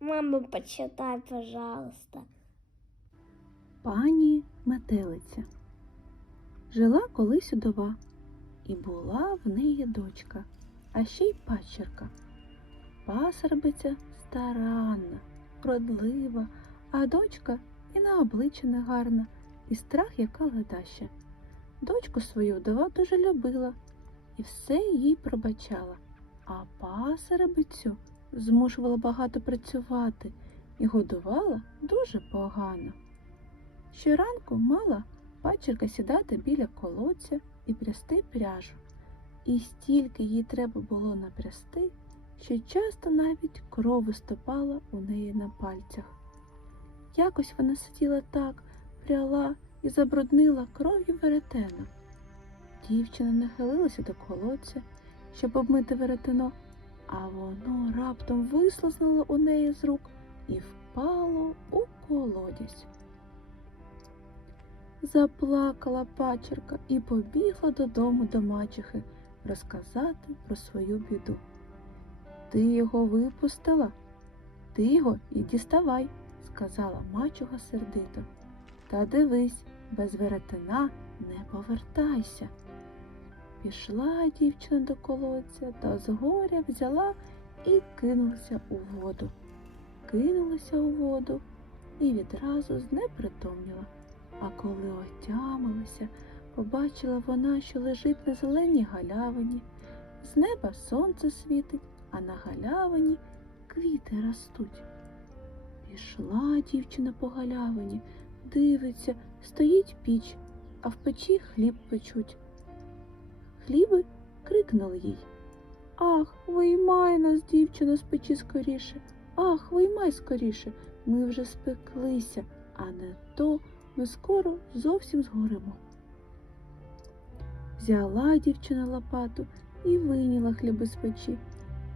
Мама, почитай, пожалуйста. Пані метелиця. Жила колись удова, і була в неї дочка, а ще й пачерка. Пасербиця старанна, вродлива, а дочка і на обличчя негарна, і страх, яка ледаща. Дочку свою вдова дуже любила і все їй пробачала, а пасербицю змушувала багато працювати і годувала дуже погано. Щоранку мала пачерка сідати біля колодця і прясти пряжу. І стільки їй треба було напрясти, що часто навіть кров виступала у неї на пальцях. Якось вона сиділа так, пряла і забруднила кров'ю веретено. Дівчина нахилилася до колодця, щоб обмити веретено, а воно раптом вислизнуло у неї з рук і впало у колодязь. Заплакала пачерка і побігла додому до мачехи розказати про свою біду. Ти його випустила? Ти його і діставай, сказала мачуга сердито. Та дивись, без веретена не повертайся. Пішла дівчина до колодця та згоря взяла і кинулася у воду. Кинулася у воду і відразу знепритомніла. А коли отямилася, побачила вона, що лежить на зеленій галявині. З неба сонце світить, а на галявині квіти ростуть. Пішла дівчина по галявині, дивиться, стоїть піч, а в печі хліб печуть. Хліби крикнули їй. Ах, виймай нас, дівчино, з печі скоріше. Ах, виймай скоріше. Ми вже спеклися, а не то ми скоро зовсім згоримо. Взяла дівчина лопату і вийняла хліби з печі.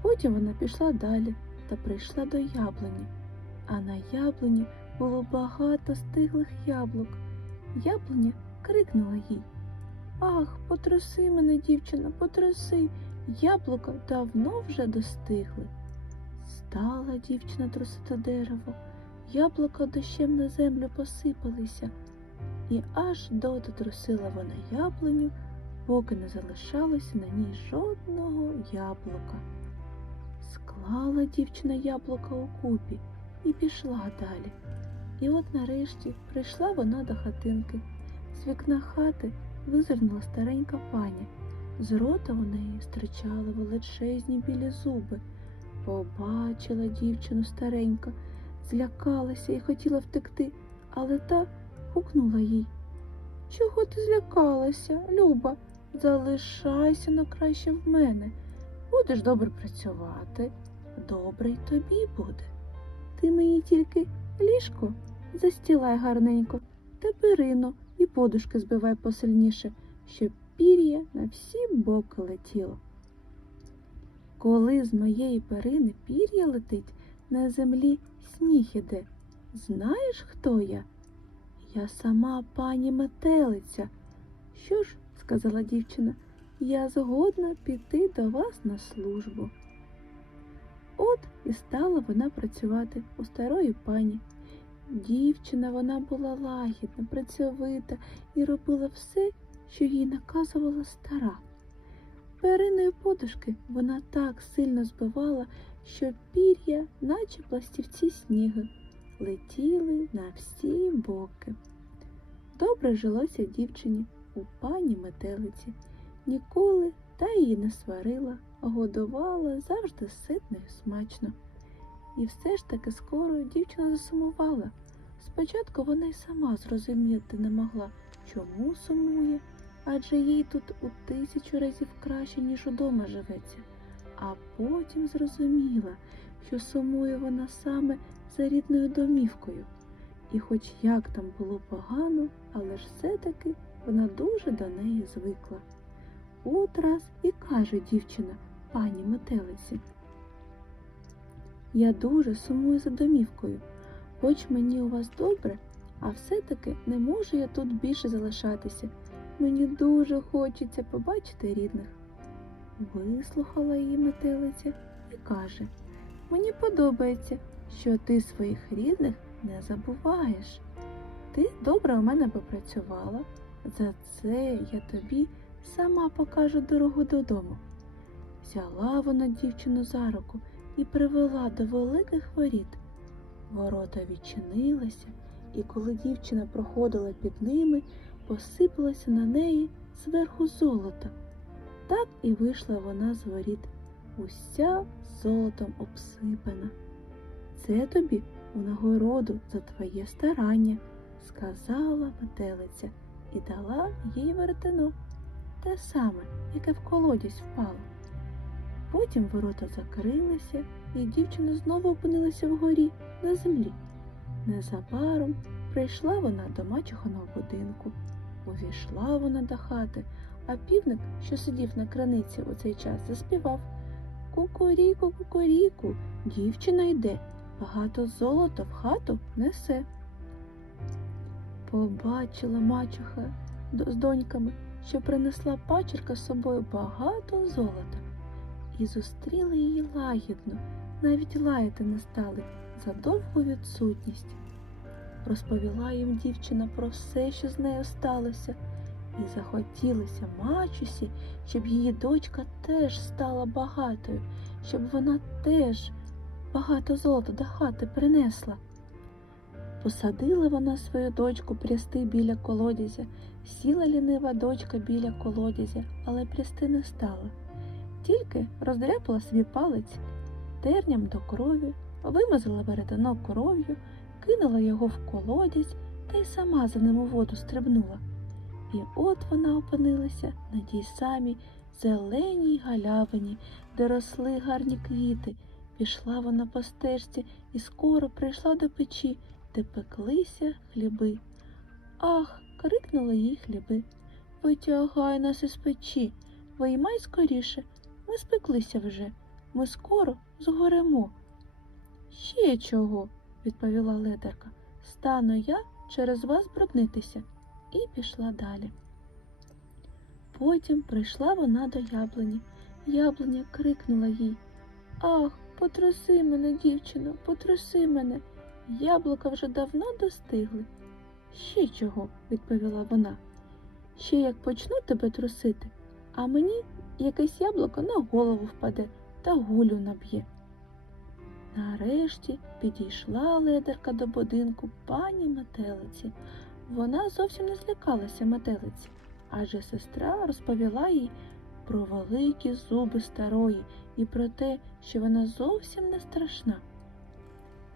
Потім вона пішла далі та прийшла до яблуні. А на яблуні було багато стиглих яблук. Яблуня крикнула їй. Ах, потроси мене, дівчина, потроси. Яблука давно вже достигли. Стала дівчина трусити дерево. Яблука дощем на землю посипалися, і аж доти трусила вона яблуню, поки не залишалося на ній жодного яблука. Склала дівчина яблука у купі і пішла далі. І от нарешті прийшла вона до хатинки. З вікна хати визирнула старенька пані. З рота у неї стирчали величезні білі зуби. Побачила дівчину старенька, злякалася і хотіла втекти, але та гукнула їй. Чого ти злякалася, Люба? Залишайся на краще в мене. Будеш добре працювати, добре й тобі буде. Ти мені тільки ліжко застілай гарненько та перину і подушки збивай посильніше, щоб пір'я на всі боки летіло. Коли з моєї перини пір'я летить, на землі сніг іде. Знаєш, хто я? Я сама пані метелиця. Що ж, сказала дівчина, я згодна піти до вас на службу. От і стала вона працювати у старої пані. Дівчина вона була лагідна, працьовита і робила все, що їй наказувала стара. Периної подушки вона так сильно збивала, що пір'я, наче пластівці снігу, летіли на всі боки. Добре жилося дівчині у пані метелиці, ніколи та її не сварила, годувала завжди ситно і смачно. І все ж таки скоро дівчина засумувала. Спочатку вона й сама зрозуміти не могла, чому сумує, адже їй тут у тисячу разів краще, ніж удома живеться. А потім зрозуміла, що сумує вона саме за рідною домівкою. І хоч як там було погано, але ж все-таки вона дуже до неї звикла. От раз і каже дівчина пані метелиці. Я дуже сумую за домівкою, хоч мені у вас добре, а все-таки не можу я тут більше залишатися. Мені дуже хочеться побачити рідних. Вислухала її метелиця і каже Мені подобається, що ти своїх рідних не забуваєш. Ти добре у мене попрацювала. За це я тобі сама покажу дорогу додому. Взяла вона дівчину за руку і привела до великих воріт. Ворота відчинилися, і коли дівчина проходила під ними, посипалося на неї зверху золото. Так і вийшла вона з воріт, уся золотом обсипана. Це тобі у нагороду за твоє старання, сказала метелиця і дала їй вертино, те саме, яке в колодязь впало. Потім ворота закрилися, і дівчина знову опинилася вгорі на землі. Незабаром прийшла вона до мачуханого будинку. Увійшла вона до хати, а півник, що сидів на краниці у цей час, заспівав Кукуріку, кукуріку, дівчина йде, багато золота в хату несе. Побачила мачуха з доньками, що принесла пачерка з собою багато золота, і зустріли її лагідно, навіть лаяти не стали за довгу відсутність. Розповіла їм дівчина про все, що з нею сталося, і захотілося мачусі, щоб її дочка теж стала багатою, щоб вона теж багато золота до хати принесла. Посадила вона свою дочку прясти біля колодязя, сіла лінива дочка біля колодязя, але прясти не стала. Тільки роздряпала свій палець терням до крові, вимазала веретено кров'ю, кинула його в колодязь та й сама за ним у воду стрибнула. І от вона опинилася на тій самій зеленій галявині, де росли гарні квіти. Пішла вона по стежці і скоро прийшла до печі, де пеклися хліби. Ах, крикнули їй хліби. Витягай нас із печі, виймай скоріше, ми спеклися вже, ми скоро згоремо. Ще чого, відповіла ледарка. Стану я через вас бруднитися і пішла далі. Потім прийшла вона до яблуні. Яблуня крикнула їй Ах, потруси мене, дівчино, потруси мене. Яблука вже давно достигли. Ще чого, відповіла вона. Ще як почну тебе трусити, а мені якесь яблуко на голову впаде та гулю наб'є. Нарешті підійшла ледерка до будинку пані метелиці. Вона зовсім не злякалася метелиці, адже сестра розповіла їй про великі зуби старої і про те, що вона зовсім не страшна.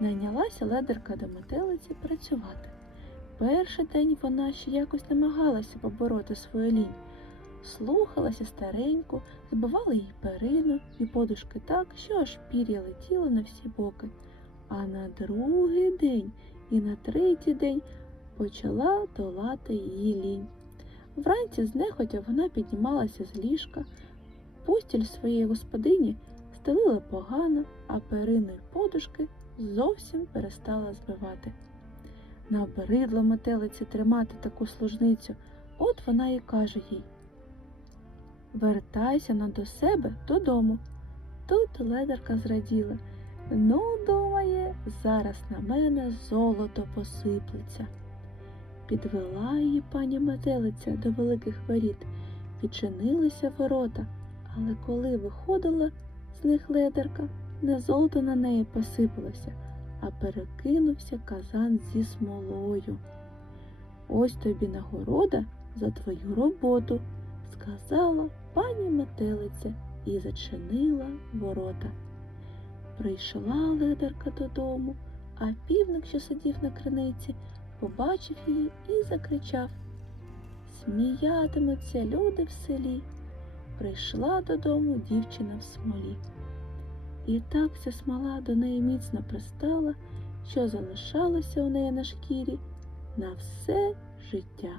Найнялася ледерка до метелиці працювати. Перший день вона ще якось намагалася побороти свою лінь. Слухалася стареньку, збивала їй перину і подушки так, що аж пір'я летіло на всі боки. А на другий день і на третій день почала долати її лінь. Вранці знехотя вона піднімалася з ліжка, постіль своєї господині стелила погано, а перину й подушки зовсім перестала збивати. Набридло метелиці тримати таку служницю, от вона і каже їй Вертайся на до себе додому. Тут ледарка зраділа. Ну, думає, зараз на мене золото посиплеться. Підвела її пані метелиця до великих воріт, відчинилися ворота, але коли виходила з них ледарка, не золото на неї посипалося, а перекинувся казан зі смолою. Ось тобі нагорода за твою роботу, сказала пані метелиця і зачинила ворота. Прийшла ледарка додому, а півник, що сидів на криниці, побачив її і закричав Сміятимуться люди в селі. Прийшла додому дівчина в смолі. І так ця смола до неї міцно пристала, що залишалося у неї на шкірі на все життя.